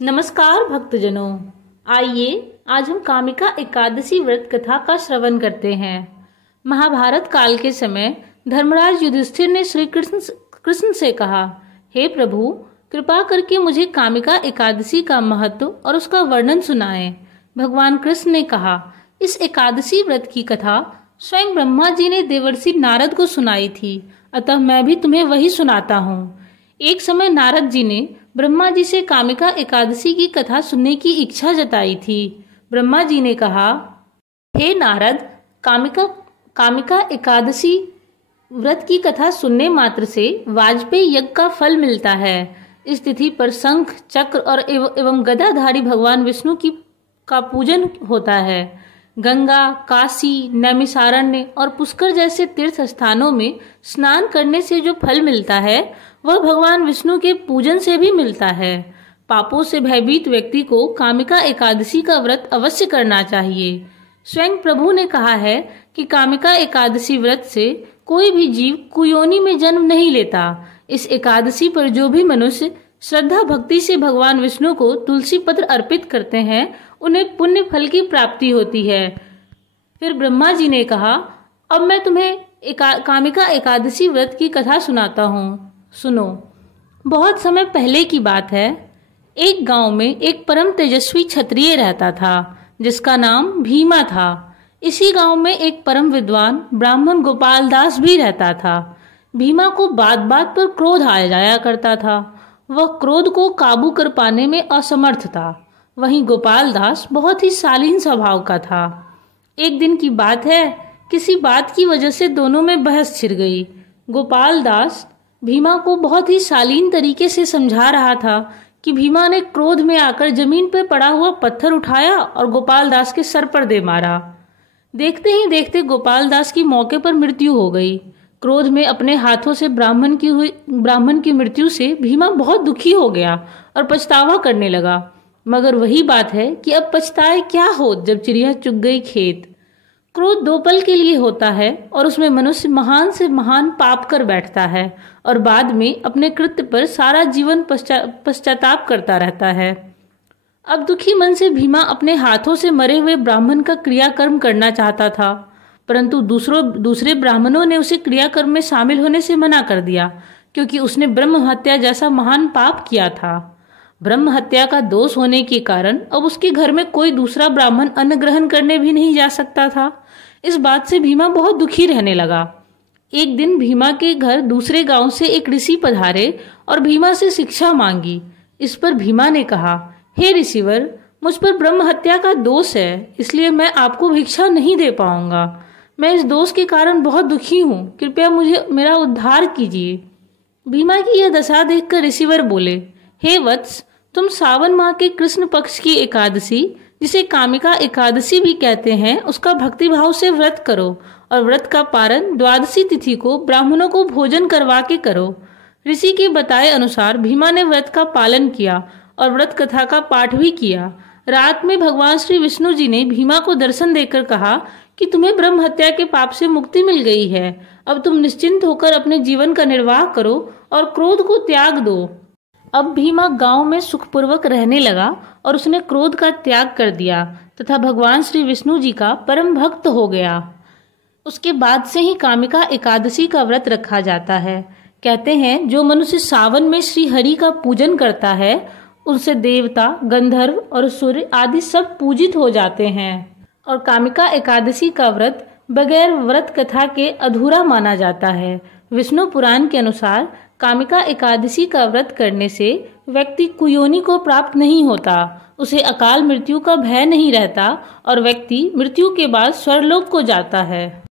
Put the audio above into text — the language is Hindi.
नमस्कार भक्तजनों, आइए आज हम कामिका एकादशी व्रत कथा का श्रवण करते हैं। महाभारत काल के समय धर्मराज युधिष्ठिर ने श्री कृष्ण से कहा, हे प्रभु, कृपा करके मुझे कामिका एकादशी का महत्व और उसका वर्णन सुनाएं। भगवान कृष्ण ने कहा, इस एकादशी व्रत की कथा स्वयं ब्रह्मा जी ने देवर्षि नारद को सुनाई थी, अतः मैं भी तुम्हें वही सुनाता हूँ। एक समय नारद जी ने ब्रह्मा जी से कामिका एकादशी की कथा सुनने की इच्छा जताई थी। ब्रह्मा जी ने कहा, हे नारद, कामिका एकादशी व्रत की कथा सुनने मात्र से वाजपेयी यज्ञ का फल मिलता है। इस तिथि पर शंख, चक्र और एवं गदाधारी भगवान विष्णु का पूजन होता है। गंगा, काशी, नैमिषारण्य और पुष्कर जैसे तीर्थ स्थानों में स्नान करने से जो फल मिलता है वह भगवान विष्णु के पूजन से भी मिलता है। पापों से भयभीत व्यक्ति को कामिका एकादशी का व्रत अवश्य करना चाहिए। स्वयं प्रभु ने कहा है कि कामिका एकादशी व्रत से कोई भी जीव कुयोनि में जन्म नहीं लेता। इस एकादशी पर जो भी मनुष्य श्रद्धा भक्ति से भगवान विष्णु को तुलसी पत्र अर्पित करते हैं, उन्हें पुण्य फल की प्राप्ति होती है। फिर ब्रह्मा जी ने कहा, अब मैं तुम्हें कामिका एकादशी व्रत की कथा सुनाता हूँ, सुनो। बहुत समय पहले की बात है। एक गांव में एक परम तेजस्वी क्षत्रिय रहता था जिसका नाम भीमा था। इसी गांव में एक परम विद्वान ब्राह्मण गोपाल दास भी रहता था। भीमा को बात बात पर क्रोध आ जाया करता था। वह क्रोध को काबू कर पाने में असमर्थ था। वहीं गोपाल दास बहुत ही शालीन स्वभाव का था। एक दिन की बात है, किसी बात की वजह से दोनों में बहस छिड़ गई। गोपाल दास भीमा को बहुत ही शालीन तरीके से समझा रहा था कि भीमा ने क्रोध में आकर जमीन पर पड़ा हुआ पत्थर उठाया और गोपाल दास के सर पर दे मारा। देखते ही देखते गोपाल दास की मौके पर मृत्यु हो गई। क्रोध में अपने हाथों से ब्राह्मण की मृत्यु से भीमा बहुत दुखी हो गया और पछतावा करने लगा। मगर वही बात है कि अब पछताए क्या हो जब चिड़िया चुग गई खेत। क्रोध 2 पल के लिए होता है और उसमें मनुष्य महान से महान पाप कर बैठता है और बाद में अपने कृत्य पर सारा जीवन पश्चाताप करता रहता है। अब दुखी मन से भीमा अपने हाथों से मरे हुए ब्राह्मण का क्रियाकर्म करना चाहता था, परंतु दूसरे ब्राह्मणों ने उसे क्रियाकर्म में शामिल होने से मना कर दिया, क्योंकि उसने ब्रह्म हत्या जैसा महान पाप किया था। ब्रह्म हत्या का दोष होने के कारण अब उसके घर में कोई दूसरा ब्राह्मण अन्न ग्रहण करने भी नहीं जा सकता था। इस बात से भीमा बहुत दुखी रहने लगा। एक दिन भीमा के घर दूसरे गांव से एक ऋषि पधारे और भीमा से शिक्षा मांगी। इस पर भीमा ने कहा, हे ऋषिवर, मुझ पर ब्रह्म हत्या का दोष है, इसलिए मैं आपको भिक्षा नहीं दे पाऊंगा। मैं इस दोष के कारण बहुत दुखी हूँ, कृपया मुझे मेरा उद्धार कीजिए। भीमा की यह दशा देखकर ऋषिवर बोले, हे वत्स, तुम सावन माह के कृष्ण पक्ष की एकादशी, जिसे कामिका एकादशी भी कहते हैं, उसका भक्तिभाव से व्रत करो और व्रत का पारण द्वादशी तिथि को ब्राह्मणों को भोजन करवा के करो। ऋषि के बताए अनुसार भीमा ने व्रत का पालन किया और व्रत कथा का पाठ भी किया। रात में भगवान श्री विष्णु जी ने भीमा को दर्शन देकर कहा कि तुम्हें ब्रह्म हत्या के पाप से मुक्ति मिल गई है। अब तुम निश्चिंत होकर अपने जीवन का निर्वाह करो और क्रोध को त्याग दो। अब भीमा गांव में सुखपूर्वक रहने लगा और उसने क्रोध का त्याग कर दिया तथा भगवान श्री विष्णु जी का परम भक्त हो गया। उसके बाद से ही कामिका एकादशी का व्रत रखा जाता है। कहते हैं, जो मनुष्य सावन में श्री हरि का पूजन करता है, उनसे देवता, गंधर्व और सूर्य आदि सब पूजित हो जाते हैं। और कामिका एकादशी का व्रत बगैर व्रत कथा के अधूरा माना जाता है। विष्णु पुराण के अनुसार कामिका एकादशी का व्रत करने से व्यक्ति कुयोनि को प्राप्त नहीं होता, उसे अकाल मृत्यु का भय नहीं रहता और व्यक्ति मृत्यु के बाद स्वर्गलोक को जाता है।